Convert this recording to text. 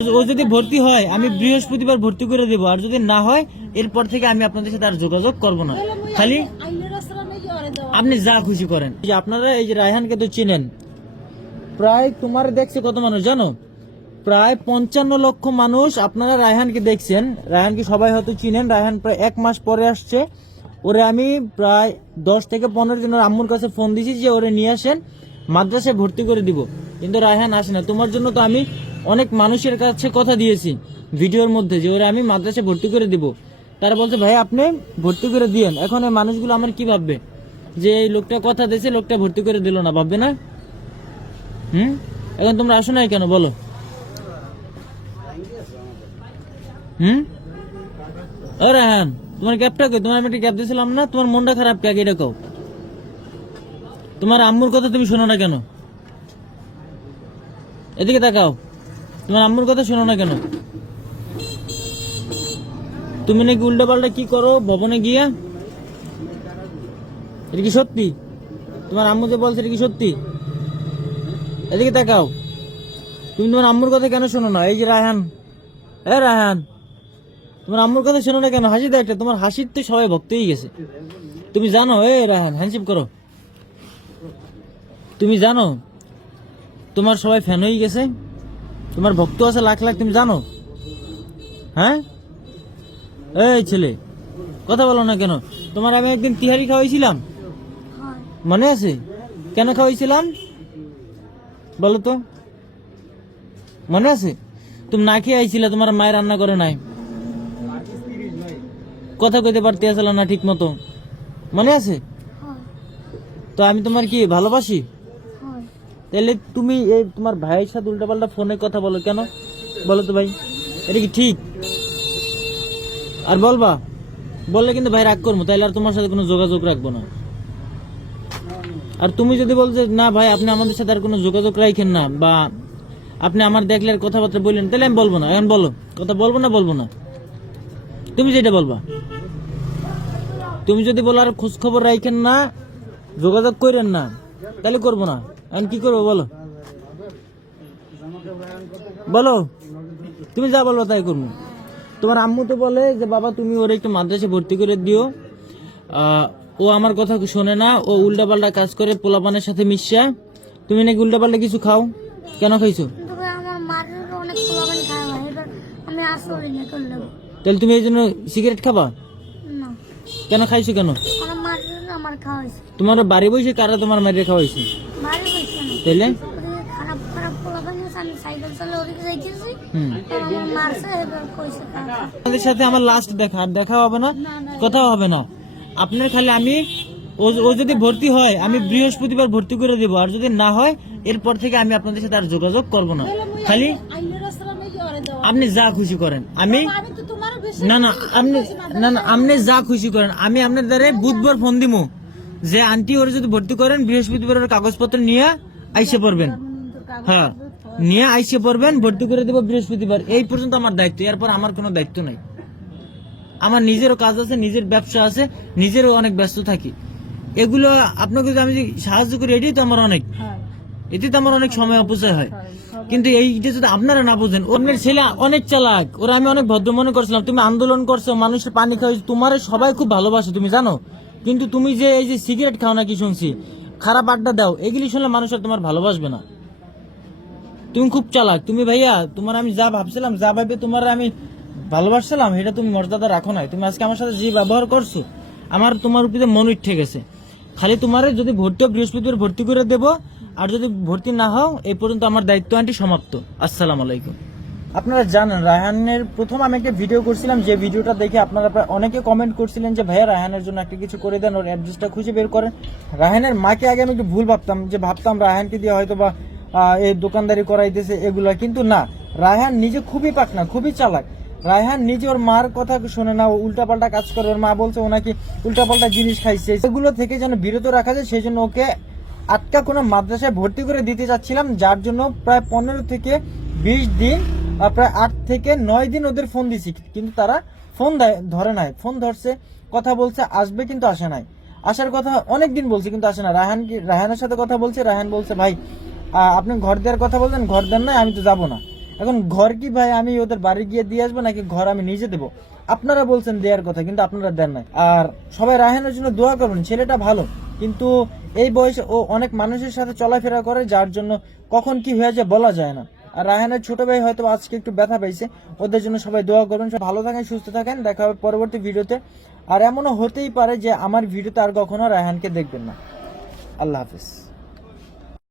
ও যদি ভর্তি হয়, আমি বৃহস্পতিবার ভর্তি করে দেবো। আর যদি না হয়, এরপর থেকে আমি আপনাদের সাথে আর যোগাযোগ করব না। খালি আপনি যা খুশি করেন। আপনারা, এই যে রায়হানকে তো চিনেন। প্রায় তোমার দেখছে কত মানুষ, জানো? প্রায় পঞ্চান্ন লক্ষ মানুষ আপনারা রায়হানকে দেখছেন। রায়হানকে সবাই হয়তো চিনেন। রায়হান প্রায় এক মাস পরে আসছে। ওরে আমি প্রায় দশ থেকে পনেরো দিন আম্মুর কাছে ফোন দিয়েছি যে ওরে নিয়ে আসেন। মাদ্রাসায় ভর্তি করে দিব। কিন্তু রায়হান আসে না। তোমার জন্য তো আমি অনেক মানুষের কাছে কথা দিয়েছি ভিডিওর মধ্যে যে ওরা আমি মাদ্রাসায় ভর্তি করে দিব। তারা বলছে, ভাই, আপনি ভর্তি করে দিয়েন। এখন এই মানুষগুলো আমার কি ভাববে? যে এই লোকটা কথা দিয়েছে, লোকটা ভর্তি করে দিল না। ভাববে না? হুম? এখন তোমরা আসো নাই কেন? বলো। হুম? ও রাহান তোমার ক্যাবটা কই? তোমার আমি একটা ক্যাব দিয়েছিলাম না, তোমার মনটা খারাপ কে আগে এটা তোমার আম্মুর কথা তুমি শোনো না কেন? এদিকে তাকাও। তোমার আম্মুর কথা শোনো না কেন? তুমি নাকি উল্টা পাল্টা কি করো ভবনে গিয়া? এটা কি সত্যি? তোমার আম্মু যে বলছে এটা কি সত্যি? এদিকে তাকাও। তুমি তোমার আম্মুর কথা কেন শোনো না? এই যে রায়হান। এ রায়হান, তোমার আম্মুর কথা শোনো না কেন? হাসি দেয় তোমার হাসির তো সবাই ভক্ত হয়ে গেছে। তুমি জানো, এ রায়হান হ্যান্ডশিপ করো। তুমি জানো তোমার সবাই ফ্যান হয়ে গেছে? তোমার ভক্ত আছে লাখ লাখ তুমি জানো? হ্যাঁ? এই ছেলে কথা বলো না কেন? তোমার আমি একদিন তিহারি খাওয়াইছিলাম। মনে আছে? কেন খাওয়াইছিলাম? বলো তো। মনে আছে? তুমি না খেয়ে আইছিলে তোমার মায়ের রান্না করে নাই। কথা কইতে পারতে আসল না ঠিক মতো মনে আছে? তো আমি তোমার কি ভালোবাসি? তাহলে তুমি এই তোমার ভাইয়ের সাথে উল্টাপাল্টা ফোনে কথা বলো, কেন? বলো তো ভাই। এটা কি ঠিক? আর বলবা? বললে কিন্তু ভাই রাগ করব তাহলে আর তোমার সাথে কোনো যোগাযোগ রাখব না। আর তুমি যদি বলছো না ভাই, আপনি আমাদের সাথে আর কোনো যোগাযোগ রাখেন না, বা আপনি আমার দেখলে আর কথাবার্তা বললেন, তাহলে আমি বলব না। এখন বলো, কথা বলব না বলব না? তুমি যেটা বলবা। তুমি যদি বলো আর খোঁজ খবর রাখেন না, যোগাযোগ করেন না, তাহলে করব না। এখন কি করব বলো? বলো। তুমি যা বলব তাই করব। তোমার আম্মু তো বলে যে বাবা তুমি ওর একটু মাদ্রাসে ভর্তি করে দিও। ও আমার কথা শোনে না ও উল্টাপাল্টা কাজ করে পোলাপানের সাথে মিশা। তুমি নাকি উল্টাপাল্টা কিছু খাও? কেন খাইছো? তাহলে তুমি এই জন্য সিগারেট খাবা? কেন খাইছো কেন? তোমার বাড়ি বসে কারা তোমার মারিয়ে খাওয়াইছে? তাইলে? খারাপ সাথে আমার লাস্ট দেখা, আর দেখা হবে না, কথাও হবে না। আপনার খালি আমি, ও যদি ভর্তি হয়, আমি বৃহস্পতিবার ভর্তি করে দেবো, আর যদি না হয়, এরপর থেকে আমি আপনাদের সাথে আর যোগাযোগ করব না। খালি আপনি যা খুশি করেন, আমি না না, আপনি না না, আপনি যা খুশি করেন, আমি আপনার দ্বারা বুধবার ফোন দিব যে আন্টি ওরা যদি ভর্তি করেন বৃহস্পতিবার কাগজপত্র নিয়ে আইসে পড়বেন। হ্যাঁ নিয়ে আইসে পড়বেন, ভর্তি করে দেবো বৃহস্পতিবার। এই পর্যন্ত আমার দায়িত্ব, এরপর আমার কোনো দায়িত্ব নাই। আমার নিজেরও কাজ আছে, নিজের ব্যবসা আছে, নিজেরও অনেক ব্যস্ত থাকি। এগুলো আপনাকে আমি সাহায্য করি, এটাই তো আমার অনেক। এতে তো আমার অনেক সময় অপচয় হয়। কিন্তু এইটা যদি আপনারা না বুঝেন, অন্যের ছেলে অনেক চালাক, ওরা আমি অনেক ভদ্র মনে করছিলাম, তুমি আন্দোলন করছ, মানুষের পানি খাওয়াইছো, তোমার সবাই খুব ভালোবাসে, তুমি জানো? কিন্তু তুমি যে এই যে সিগারেট খাও নাকি শুনছি খারাপ আড্ডা দাও, এগুলি শুনলে মানুষ আর তোমার ভালোবাসবে না। তুমি খুব চালাক। তুমি ভাইয়া, তোমার আমি যা ভাবছিলাম, যা ভাবে তোমার আমি ভালোবাসছিলাম, এটা তুমি মর্যাদা রাখো নাই। তুমি আজকে আমার সাথে যে ব্যবহার করছ, আমার তোমার উপরে মন উঠে গেছে। খালি তোমার যদি ভর্তি বৃহস্পতিবার ভর্তি করে দেব, আর যদি ভর্তি না হও এই পর্যন্ত আমার দায়িত্ব আনটি সমাপ্ত। আসসালামু আলাইকুম। আপনারা জানেন, রায়হানের প্রথম আমি একটা ভিডিও করছিলাম, যে ভিডিওটা দেখে আপনারা প্রায় অনেকে কমেন্ট করছিলেন যে, ভাইয়া, রায়হানের জন্য একটা কিছু করে দেন, ওর অ্যাড্রেসটা খুঁজে বের করেন। রায়হানের মাকে আগে আমি একটু ভুল ভাবতাম, যে ভাবতাম রায়হানকে দিয়ে হয়তো বা এই দোকানদারি করাইতেছে এগুলা, কিন্তু না। রায়হান নিজে খুবই পাকনা, খুবই চালাক। রায়হান নিজে ওর মার কথা শোনে না, ও উল্টাপাল্টা কাজ করে, ওর মা বলছে ওনাকে নাকি উল্টাপাল্টা জিনিস খাইছে। সেগুলো থেকে যেন বিরত রাখা যায়, সেই জন্য ওকে আটকা কোনো মাদ্রাসায় ভর্তি করে দিতে চাচ্ছিলাম যার জন্য প্রায় পনেরো থেকে বিশ দিন প্রায় আট থেকে নয় দিন ওদের ফোন দিছি, কিন্তু তারা ফোন ধরে নাই। ফোন ধরছে, কথা বলছে, আসবে কিন্তু আসে নাই। আসার কথা অনেক দিন বলছে, কিন্তু আসে না। রায়হান কি রায়হানের সাথে কথা বলছে, রায়হান বলছে, ভাই আপনি ঘর দেওয়ার কথা বলছেন ঘর দেন নাই, আমি তো যাব না। এখন ঘর কি, ভাই, আমি ওদের বাড়ি গিয়ে দিয়ে আসব, নাকি ঘর আমি নিজে দেবো? আপনারা বলছেন দেওয়ার কথা, কিন্তু আপনারা দেন নাই। আর সবাই রায়হানের জন্য দোয়া করবেন, ছেলেটা ভালো, কিন্তু এই বয়সে ও অনেক মানুষের সাথে চলাফেরা করে, যার জন্য কখন কি হয়ে যায় বলা যায় না। আর রায়হানের ছোট ভাই হয়তো আজকে একটু ব্যথা পেয়েছে। ওদের জন্য সবাই দোয়া করবেন সব ভালো থাকেন, সুস্থ থাকেন। দেখা হবে পরবর্তী ভিডিওতে। আর এমনও হতেই পারে যে আমার ভিডিওতে আর কখনো রায়হানকে দেখবেন না। আল্লাহ হাফিজ।